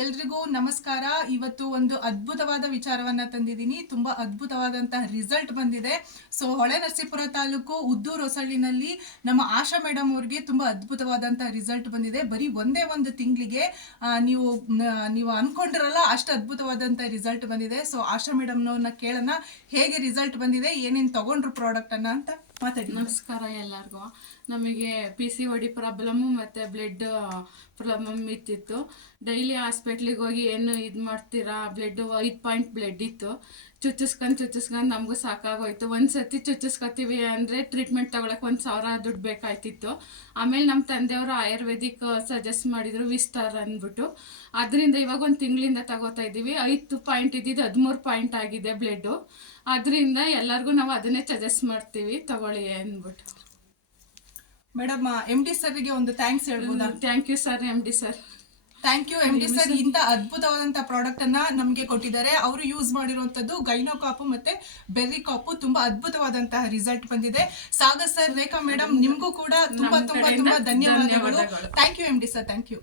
ಎಲ್ರಿಗೂ ನಮಸ್ಕಾರ. ಇವತ್ತು ಒಂದು ಅದ್ಭುತವಾದ ವಿಚಾರವನ್ನ ತಂದಿದ್ದೀನಿ. ತುಂಬಾ ಅದ್ಭುತವಾದಂತಹ ರಿಸಲ್ಟ್ ಬಂದಿದೆ. ಸೊ ಹೊಳೆನರಸೀಪುರ ತಾಲೂಕು ಉದ್ದೂರು ಹೊಸಳ್ಳಿನಲ್ಲಿ ನಮ್ಮ ಆಶಾ ಮೇಡಮ್ ಅವ್ರಿಗೆ ತುಂಬಾ ಅದ್ಭುತವಾದಂತಹ ರಿಸಲ್ಟ್ ಬಂದಿದೆ. ಬರೀ ಒಂದೇ ಒಂದು ತಿಂಗಳಿಗೆ ನೀವು ಅನ್ಕೊಂಡಿರಲ್ಲ ಅಷ್ಟು ಅದ್ಭುತವಾದಂತಹ ರಿಸಲ್ಟ್ ಬಂದಿದೆ. ಸೊ ಆಶಾ ಮೇಡಮ್ನವ್ರನ್ನ ಕೇಳೋಣ, ಹೇಗೆ ರಿಸಲ್ಟ್ ಬಂದಿದೆ, ಏನೇನು ತಗೊಂಡ್ರು ಪ್ರಾಡಕ್ಟ್ ಅನ್ನ ಅಂತ ಮಾತಾಡಿ. ನಮಸ್ಕಾರ ಎಲ್ಲರಿಗೂ. ನಮಗೆ PCOD ಪ್ರಾಬ್ಲಮ್ಮು ಮತ್ತು ಬ್ಲಡ್ ಪ್ರಾಬ್ಲಮ್ ಇತ್ತಿತ್ತು. ಡೈಲಿ ಹಾಸ್ಪಿಟ್ಲಿಗೆ ಹೋಗಿ ಏನು ಇದು ಮಾಡ್ತೀರಾ, ಬ್ಲಡ್ 5 ಪಾಯಿಂಟ್ ಬ್ಲಡ್ ಇತ್ತು. ಚುಚ್ಚಿಸ್ಕೊಂಡು ನಮಗೂ ಸಾಕಾಗೋಯ್ತು. ಒಂದು ಸತಿ ಚುಚ್ಚಿಸ್ಕೊತೀವಿ ಅಂದರೆ ಟ್ರೀಟ್ಮೆಂಟ್ ತೊಗೊಳಕ್ಕೆ 1,000 ದುಡ್ಡು ಬೇಕಾಯ್ತಿತ್ತು. ಆಮೇಲೆ ನಮ್ಮ ತಂದೆಯವರು ಆಯುರ್ವೇದಿಕ್ ಸಜೆಸ್ಟ್ ಮಾಡಿದರು, ವಿಸ್ತಾರ್ ಅಂದ್ಬಿಟ್ಟು. ಅದರಿಂದ ಇವಾಗ 1 ತಿಂಗಳಿಂದ ತಗೋತಾ ಇದ್ದೀವಿ. 5 ಪಾಯಿಂಟ್ ಇದ್ದಿದ್ದು 13 ಪಾಯಿಂಟ್ ಆಗಿದೆ ಬ್ಲಡ್ಡು. ಅದರಿಂದ ಎಲ್ಲರಿಗೂ ನಾವು ಅದನ್ನೇ ಸಜೆಸ್ಟ್ ಮಾಡ್ತೀವಿ, ತಗೊಳ್ಳಿ ಅಂದ್ಬಿಟ್ಟು. ಮೇಡಮ್, MD ಸರ್ಗೆ ಒಂದು ಥ್ಯಾಂಕ್ಸ್ ಹೇಳ್ಬೋದಾ? Thank you sir, MD sir. Thank you MD sir. ಇಂಥ ಅದ್ಭುತವಾದಂತಹ ಪ್ರಾಡಕ್ಟ್ ಅನ್ನ ನಮಗೆ ಕೊಟ್ಟಿದ್ದಾರೆ. ಅವರು ಯೂಸ್ ಮಾಡಿರುವಂತದ್ದು ಗೈನೋಕಾಪು ಮತ್ತೆ ಬೆರ್ರಿ ಕಾಪು. ತುಂಬಾ ಅದ್ಭುತವಾದಂತಹ ರಿಸಲ್ಟ್ ಬಂದಿದೆ. ಸಾಗರ್ ಸರ್, ರೇಖಾ ಮೇಡಮ್, ನಿಮ್ಗೂ ಕೂಡ ತುಂಬಾ ತುಂಬಾ ತುಂಬಾ ಧನ್ಯವಾದಗಳು. Thank you MD sir, thank you.